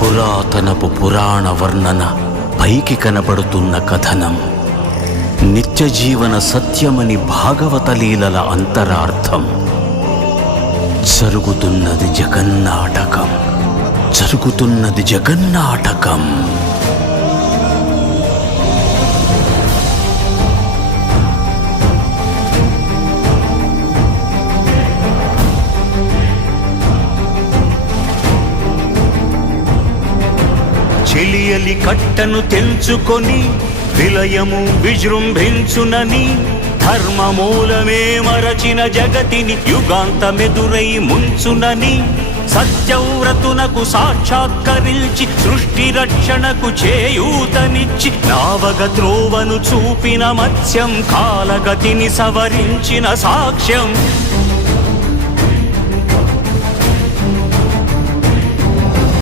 పురాతనపు పురాణ వర్ణన, పైకి కనబడుతున్న కథనం, నిత్య జీవన సత్యమని భాగవత లీలల అంతరార్థం. జరుగుతున్నది జగన్నాటకం, జరుగుతున్నది జగన్నాటకం. చెలియలి కట్టను తెంచుకొని విలయము విజృంభించునని, ధర్మమూలమే మరచిన జగతిని యుగాంతమెదురై ముంచునని, సత్యవ్రతునకు సాక్షాత్కరించి సృష్టి రక్షణకు చేయూతనిచ్చి, నావగ త్రోవను చూపిన మత్స్యం కాలగతిని సవరించిన సాక్ష్యం.